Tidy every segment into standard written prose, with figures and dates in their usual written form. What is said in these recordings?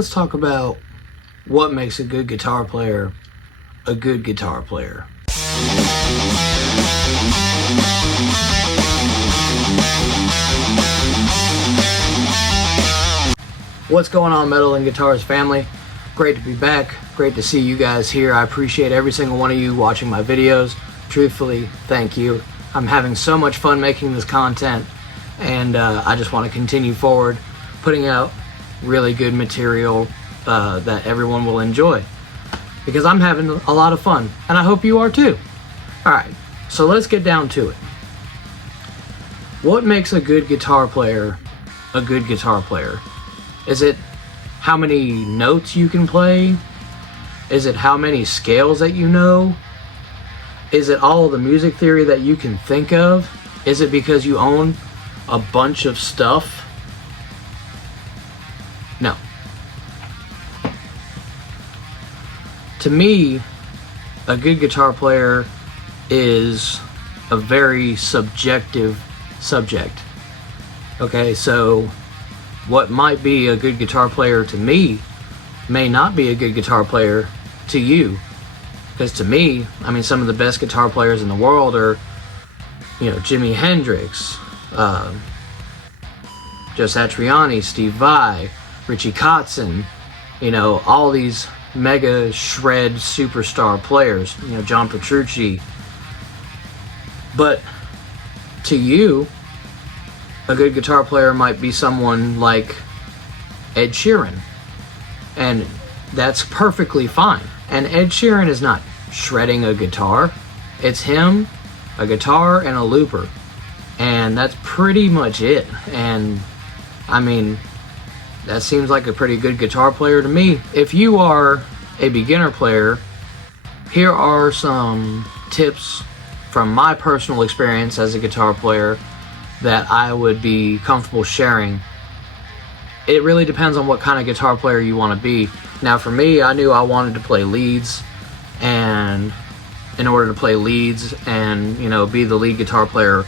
let's talk about what makes a good guitar player a good guitar player. What's going on, Metal and Guitars family? Great to be back. Great to see you guys here. I appreciate every single one of you watching my videos. Truthfully, thank you. I'm having so much fun making this content, and I just want to continue forward, putting out really good material that everyone will enjoy, because I'm having a lot of fun, and I hope you are too. Alright, so let's get down to it. What makes a good guitar player a good guitar player? Is it how many notes you can play? Is it how many scales that you know? Is it all of the music theory that you can think of? Is it because you own a bunch of stuff? No. To me, a good guitar player is a very subjective subject. Okay, so what might be a good guitar player to me may not be a good guitar player to you. Because to me, I mean, some of the best guitar players in the world are, Jimi Hendrix, Joe Satriani, Steve Vai, Richie Kotzen, all these mega shred superstar players, John Petrucci. But to you, a good guitar player might be someone like Ed Sheeran, and that's perfectly fine. And Ed Sheeran is not shredding a guitar. It's him, a guitar, and a looper, and that's pretty much it. And I mean, that seems like a pretty good guitar player to me. If you are a beginner player, here are some tips from my personal experience as a guitar player that I would be comfortable sharing. It really depends on what kind of guitar player you want to be. Now for me, I knew I wanted to play leads, and in order to play leads and be the lead guitar player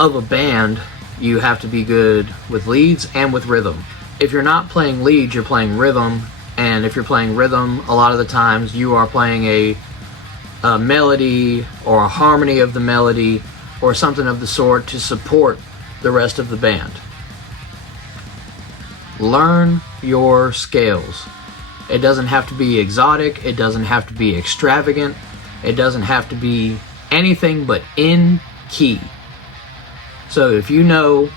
of a band, you have to be good with leads and with rhythm. If you're not playing leads, you're playing rhythm, and if you're playing rhythm, a lot of the times you are playing a melody or a harmony of the melody or something of the sort to support the rest of the band. Learn your scales. It doesn't have to be exotic, it doesn't have to be extravagant, it doesn't have to be anything but in key. So if you know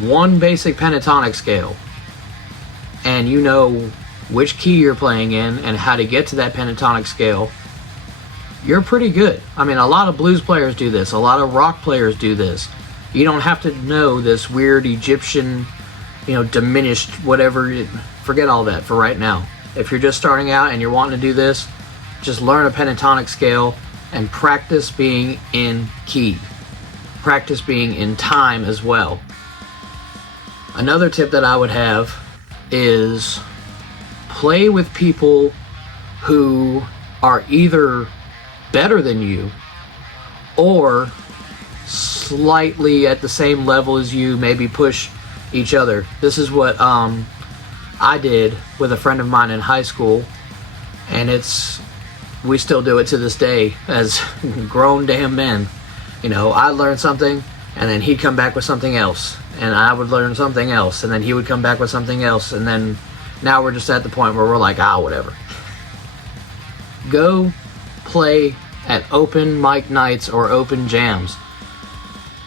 one basic pentatonic scale, and you know which key you're playing in and how to get to that pentatonic scale, you're pretty good. I mean, a lot of blues players do this, a lot of rock players do this. You don't have to know this weird Egyptian, diminished whatever. Forget all that for right now. If you're just starting out and you're wanting to do this, just learn a pentatonic scale and practice being in key. Practice being in time as well. Another tip that I would have is play with people who are either better than you or slightly at the same level as you, maybe push each other. This is what I did with a friend of mine in high school, and we still do it to this day as grown damn men. I learned something, and then he'd come back with something else, and I would learn something else, and then he would come back with something else, and then now we're just at the point where we're like, whatever. Go play at open mic nights or open jams.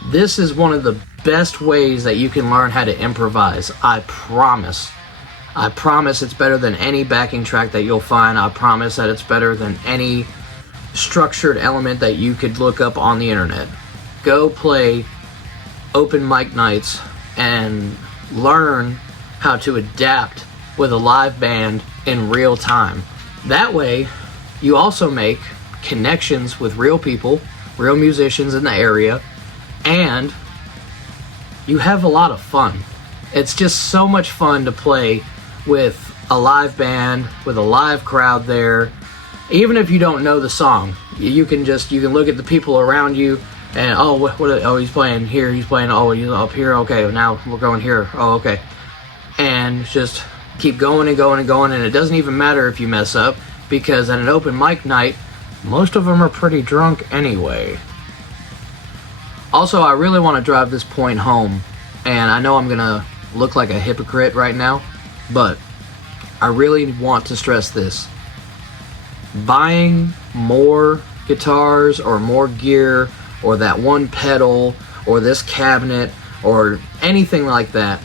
This is one of the best ways that you can learn how to improvise. I promise it's better than any backing track that you'll find. I promise that it's better than any structured element that you could look up on the internet. Go play open mic nights and learn how to adapt with a live band in real time. That way, you also make connections with real people, real musicians in the area, and you have a lot of fun. It's just so much fun to play with a live band, with a live crowd there. Even if you don't know the song, you can look at the people around you and he's playing here, he's playing, he's up here, okay, now we're going here, okay. And just keep going and going and going, and it doesn't even matter if you mess up, because at an open mic night, most of them are pretty drunk anyway. Also, I really want to drive this point home, and I know I'm gonna look like a hypocrite right now, but I really want to stress this. Buying more guitars or more gear or that one pedal or this cabinet or anything like that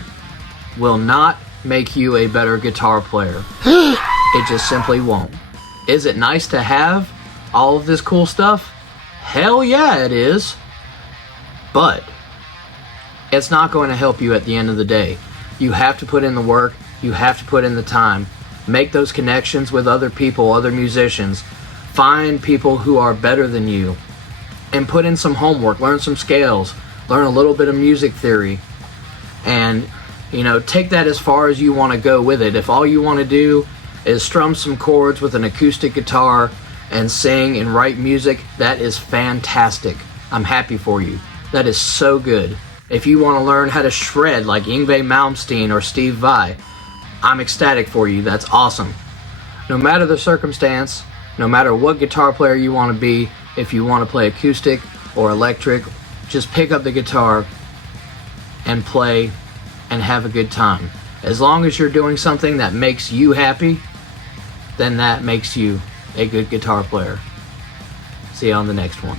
will not make you a better guitar player. It just simply won't. Is it nice to have all of this cool stuff? Hell yeah, it is. But it's not going to help you at the end of the day. You have to put in the work. You have to put in the time. Make those connections with other people, other musicians. Find people who are better than you. And put in some homework. Learn some scales. Learn a little bit of music theory. And, take that as far as you want to go with it. If all you want to do is strum some chords with an acoustic guitar and sing and write music, that is fantastic. I'm happy for you. That is so good. If you want to learn how to shred like Yngwie Malmsteen or Steve Vai, I'm ecstatic for you. That's awesome. No matter the circumstance, no matter what guitar player you want to be, if you want to play acoustic or electric, just pick up the guitar and play and have a good time. As long as you're doing something that makes you happy, then that makes you a good guitar player. See you on the next one.